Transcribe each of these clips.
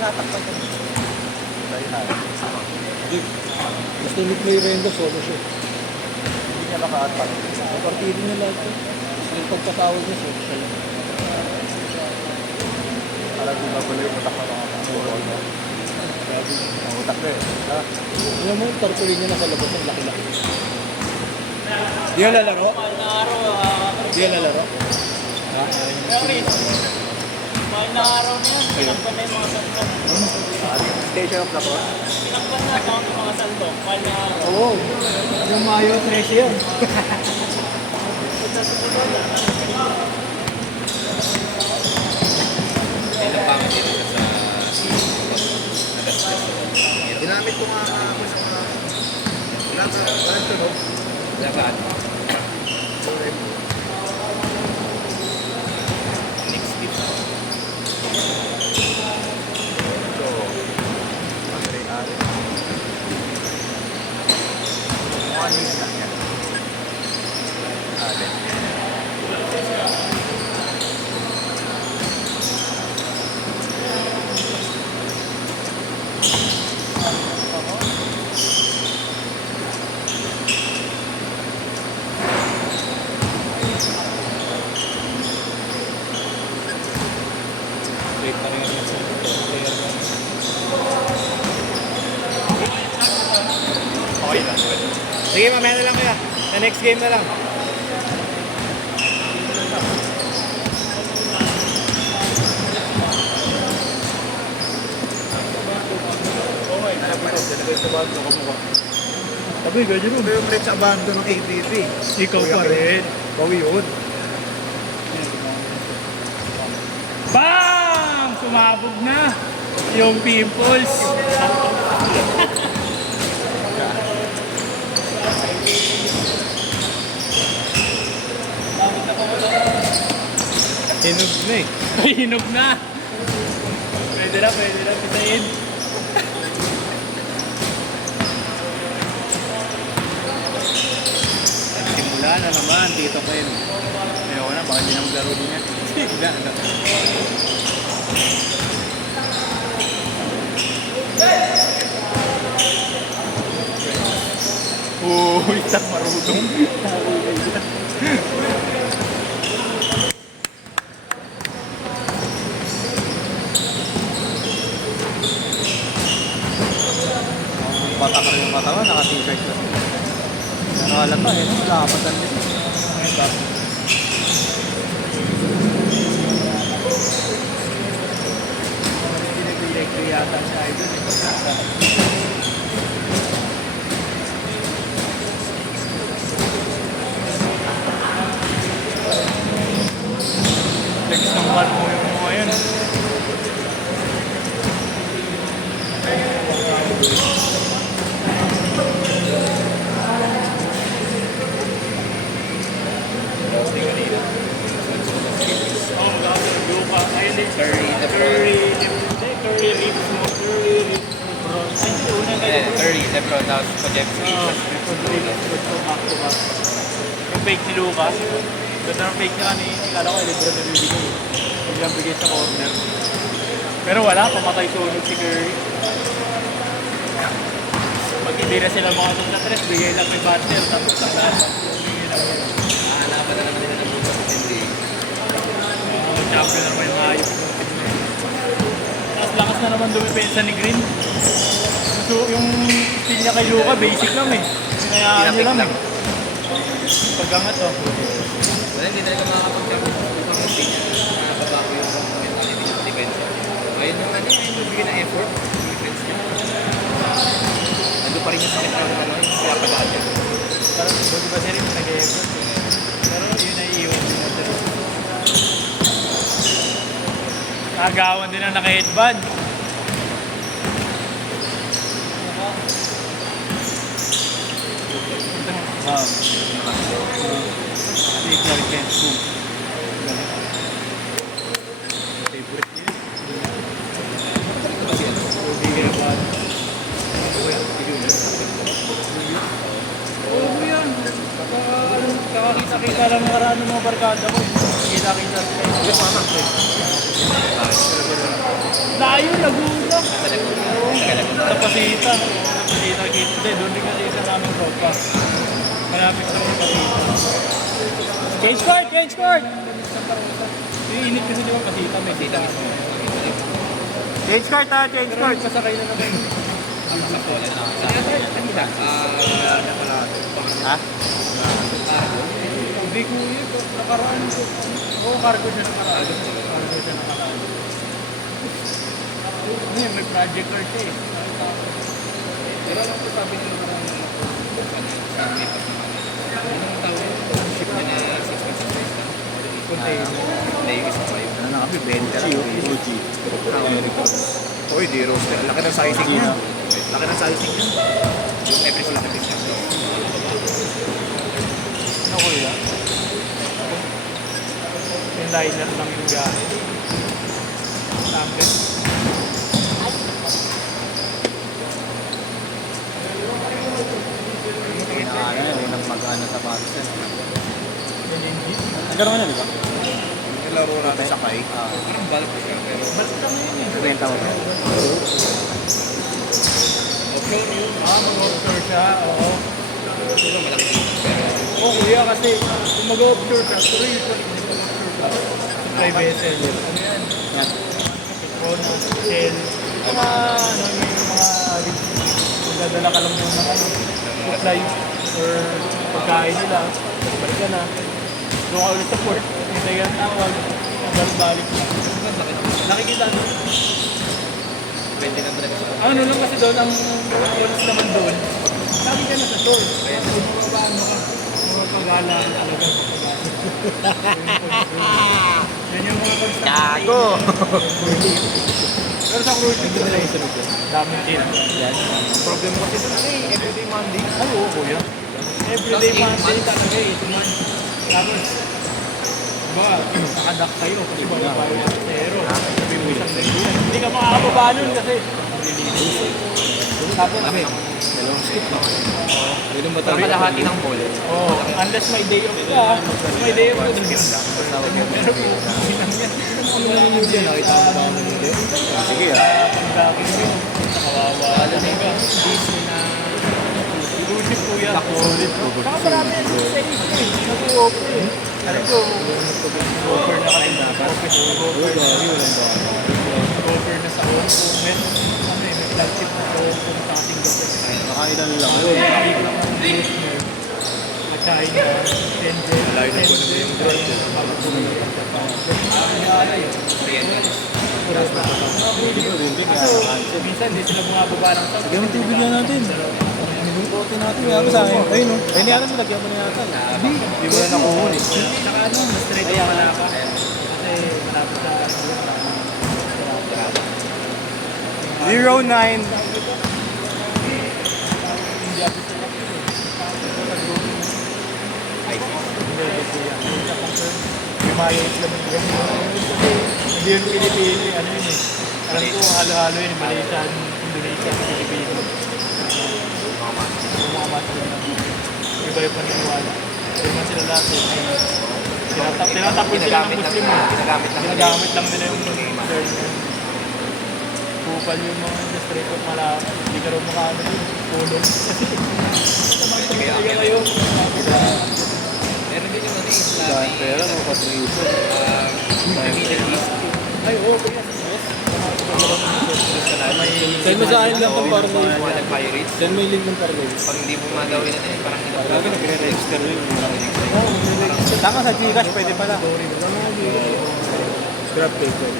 tinatakpan ko. Gusto ni Play Rendo, solo siya. Hindi niya maka-attack. Ang partido niya lahat yun. Gusto yung pagkatawag niya, solo siya lang. Para di magulo yung utak ng mga ball niya. Ang utak niya eh. Alam mo, tarpaulin niya nakalabas ang laki-laki. Di yan lalaro? Di yan lalaro? Ha? Mahal na araw na yan, pinagpan na yung mga sandok. Station of Lacrosse. Pinagpan na yung mga sandok, mahal na araw. Oo. Yung Mayo 13 yun. Ginamit ko nga ako sa mga... Walang tunog. Laban. Next gift. So, Andre Ale. One minute lang yan. Ale. Wait pa rin yung player ko. Okay lang. Sige, mamaya na lang kaya. Sa next game na lang. Sabi, ganyan mo. Ito yung red sa bando ng ABB. Ikaw pa rin. Bawi yun. Bang! Sumabog na yung pimples. Hinog na eh. Hinog na. Pwede na pisahin. Simula na naman, dito pa yun. Ayoko na, baka hindi na maglaro din yan. Sige na. Uy, tak marunong. Patak rin yung mata ko, naka-t-shirt ko. Ano alam ba, yun, nakapatan din. Pinag-direct ko yata si Idol. Flex ng ball mo yung mga yun. Oh, gagawin ng Luka. Ayun din. Curry, Curry Lips mo. Curry Lips mo. Ay, hindi. Una kayo. Curry, Lebron, tapos Pajemski. Yung fake ni Lucas. Ganda ng fake niya kanina. Kala ko Lebron na bibigay. Biglang bigay sa corner. Pero wala, pamatay sunog si Curry. Pag hindi na sila makatong na tres, bigay lang may partner. Tapos tagaan. Hahanapan na naman nila ng bukas sa hindi. Champion na naman yung ayos. Tapos lakas na naman dumipensa ni Green. So, yung steal niya kay Luka, basic lang eh. Pinayaan niya lang eh. Pag-angat oh. Wala, hindi talaga makakapag-champion. Ang team niya, mababago yung mentality niya sa defense. Ngayon naman ano yung bibigyan ng effort, yung defense niya. Nandun pa rin yung sakit ng ano, yung pinapadaan niya. Parang buti ba siya rin nag-effort. Pero yun ay iwan niya sa rin. Nagawan din ang naka-headband. Si Clark Kent. Boom. Favorite niya. Kasi ano, Bigyan ng ball. Oo yan. Kakakita-kita lang nakaraan ng mga barkada ko. Kita-kita sila. Yes, mama. Layo, Laguna. Sa Laguna. Oo. Sa Laguna. Sa Pasita. Sa Pasita, hindi. Doon din kasi isa namin tropa. Malapit sa mga Pasita. Change court! Change court! Yung init kasi di ba Pasita, may Kita kita. mismo. Change court ha! Change Pero court! pasakay na naman. Sa Pola na. Sa kanina. Ha? Hindi ko yun. Nakaraan ko. Oo, cargo siya nakaraan. Cargo siya nakaraan. Hindi, may project car siya eh. Pero alam ko sabi nila parang sa Mepas naman. Yung tawag ship niya na 6 months of race na. Container. Hindi, yung isa pa yun. Ano na kami? Bench OG. Uy, di roaster. Laki ng sizing niya. Laki ng sizing niya. Yung every season na business to. Ano ko yan? Yung liner lang yung gamit. Sample. Ano yun? Unang mag-ano sa Pakistan. Yung engine. Nagkaroon na, di ba? Yung laro natin sa Kai. Parang bulk ko siya, pero Ba't lang yun eh? Renta mo. offshore yun. Mag-offshore siya, oo. Siguro malaki din. Pero Oo, kuya kasi kung mag-offshore ka, pero usually kung mag-offshore ka, supply vessel. Ano yan? Yan. Petronas, Shell. Yung mga, ano, yung mga kung dadala ka lang doon ng ano, supply or pagkain nila, balik ka na. Doon ka ulit sa port, hintay ka ng tawag, balik na. mas laki naman. Nakikita mo. 20 lang talaga sa Ano lang kasi doon, ang oras naman doon, lagi ka na sa shore. Kaya kung mababano ka, mapagala ka talaga. Yan yung mga constant. Gago! Pero sa cruise, hindi nila yung sunod yun. Daming din. Yan. Problem kasi ito na everyday Monday. Ay, oo, kuya. Everyday Monday talaga eh. 2 months. Tapos, ba, nakadak kayo kasi wala pa yung zero. Sabi mo isang linggo. Hindi ka makakababa nun kasi nililinis. Tapos, Dalawang skip na. Ganun ba talaga? Kalahati ng ball. oh, unless may day off ka, may day off ka, doon yun lang. Pero, ilang yan. Nakita mo ba mo hindi? Sige ah. Pagdating yun, nakawawa na ka. Busy na. Cruise ship kuya. Solid. Saka marami yung sa issue eh. Nag-offer eh. Alam ko, offer na kami na. Offer na sa Hong Kong. May flagship na sa Hong Kong sa Singapore. Nakailan lang. Hindi ko lang ang listener. Sa China, Shenzhen. Layo na po naman yung growth. Ayan yan. Kaso, minsan hindi sila bumababa ng tao. Lagyan mo tubig yan natin. Minukote natin. Kaya ba sa akin? Ayun o. Ayun yata mo. Lagyan mo na yata. Hindi mo na nakuhun eh. Saka ano, na-straight ako malapa. Kasi malapit sa 09. yung mayos lang yung hindi yung Pilipino eh, ano yun eh. Alam ko halo-halo yun, Malaysian, Indonesian, Pilipino. Yung mga master lang. Iba yung paniniwala. Iba man sila lahat eh. Tinatakbo sila ng Muslim eh. Ginagamit lang nila yung term. Kupal yung mga industry ko malaki. Hindi ka rin makaano yun. Pulong. Hindi kayo. Meron din yung ano yung Islamic. Pera mo, patriso. Sa Middle East. Ay, oo, kaya. Send mo sa akin lang itong parang Mga nag-pirates. Send mo yung link ng parang Pag hindi mo magawin natin, parang hindi Lagi nagre-register na yun. Taka sa Gcash, pwede pala. Grab paper.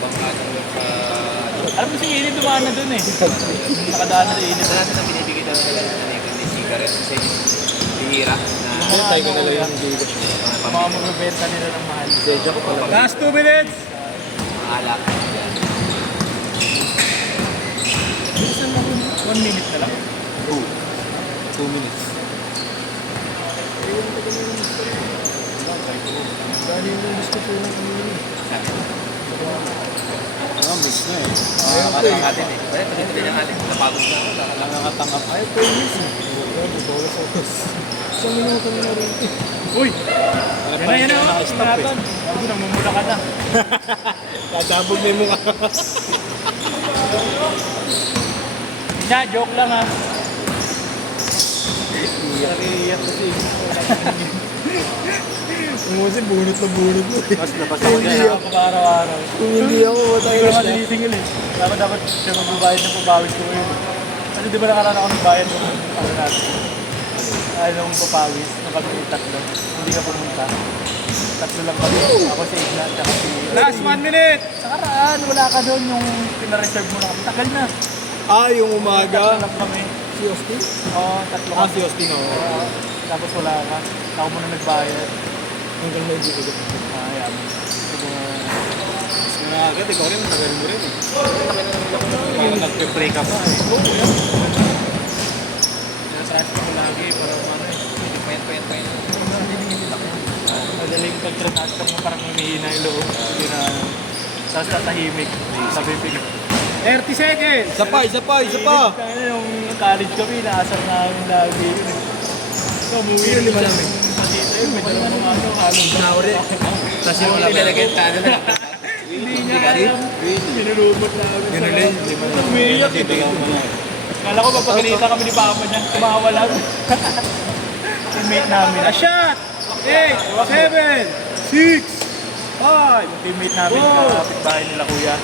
bangka ng sa... Alam mo si Init dumaan na dun eh. Nakadaan na si Init. Sa natin ang binibigay talaga ng cigarette kasi bihira na Ayun, tayo ko na lang yung Gcash. Mga magbebenta nila ng mahal. Sedya ko pala. Last 2 minutes! alak. Minsan lang 1 minute na lang. 2 minutes. Dali yung diskusyon ng kanina. Mix na eh. Nakakatang natin eh. Kaya tuloy-tuloy lang natin. Napagod na ako. Nakakatangap. Ayaw, 2 minutes eh. Isang minuto na rin. Uy! Para Yan na, yan na. naka-stop eh. Ingatan. Ako namumula ka na. Dadabog na yung mukha. Hindi, joke lang ha. Iyak kasi. Ang kasi bunot na bunot mo eh. Mas labas ako Hindi dyan, ako. Ako araw-araw. Kung hindi ako, matay Hindi na naman siya. sinisingil eh. Dapat siya magbabayad ng pabawis ko ngayon. Kasi di ba nakaraan ako nagbayad ng ano natin? Ay, nung papawis, nung kami yung tatlo. Hindi ka pumunta. Tatlo lang kami. Ako si Igna, tsaka si... Last 1 minute! Sa karaan, wala ka doon yung pinareserve mo na kami. Tagal na. Ah, yung Tatlo umaga. lang kami. Si Austin? Oo, tatlo Ah, kami. si Austin oo. Oo. Tapos wala ka. Ako muna nagbayad. Hanggang na hindi ko. Ayan. Siguro... Mas nga agad, ikaw rin, matagal mo rin eh. Parang nagpe-pray ka pa eh. Tinatrash ko lagi para ano eh. Hindi payat-payat. Madaling pag-trash ka mo parang humihina yung loob. Hindi na ano. Tapos tatahimik. Sabi pig. 30 seconds! Isa pa, isa pa, isa pa! Kaya yung college kami, naasar namin lagi yun eh. So, umuwi Yun, lima sa- namin. sa dito yun. May dalawang ano, halong Nauri. Tapos yung pinagkentado na. Hindi niya alam. Pinulubot namin. Yun ulit, lima namin. Umiiyak eh. Kala ko mapaganita kami ni Papa niya. Tumawa lang. Teammate namin. A shot! 8, 7, 6, 5, Teammate namin Wow. kapitbahay nila kuya.